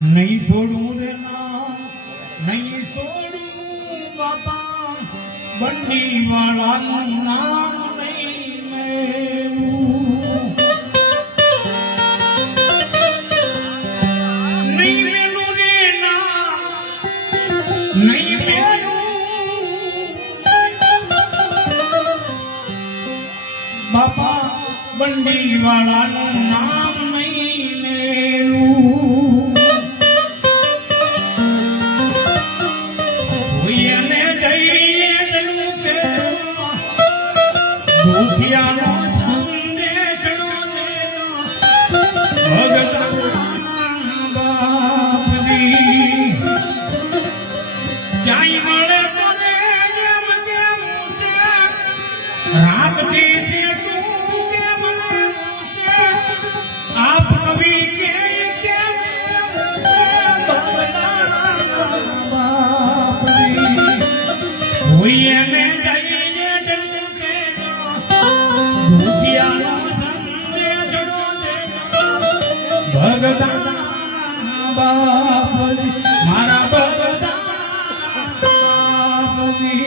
નહીં છોડું રે નામ, નહીં છોડું બાપા, બંડી વાળાનું નામ નહીં મેલું. નહીં મેલું રે નામ, નહીં મેલું બાપા, બંડી વાળાનું નામ નહીં મેલું. ભૂખ્યાનો સંદેશનો ભગતાના બાપજી, ક્યાંય મળે તને જેમ કેમ છે, રામજી છે તું કેમ છે, આપ કવિ કે કેમ ભગતાના બાપજી, હોય એને ભગતાના બાપજી, મારા ભગતાના બાપજી.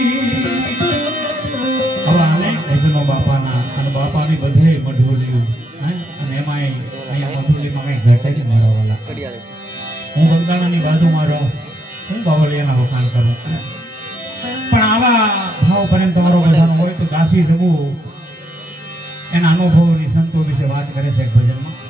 હવે આને ભજનો બાપાના અને બાપાની બધે મઢોલિયું અને એમાંય અહીંયા મઢોલીમાં કઈ ઘટે જ મારા વાલા. હું બંગાળાની બાજુમાં રહું, હું બાવળિયાના વખાણ કરું, પણ આવા ભાવ પ્રેમ તમારો બધાનો હોય તો દાસી જવું એના અનુભવોની સંતો વિશે વાત કરે છે ભજનમાં.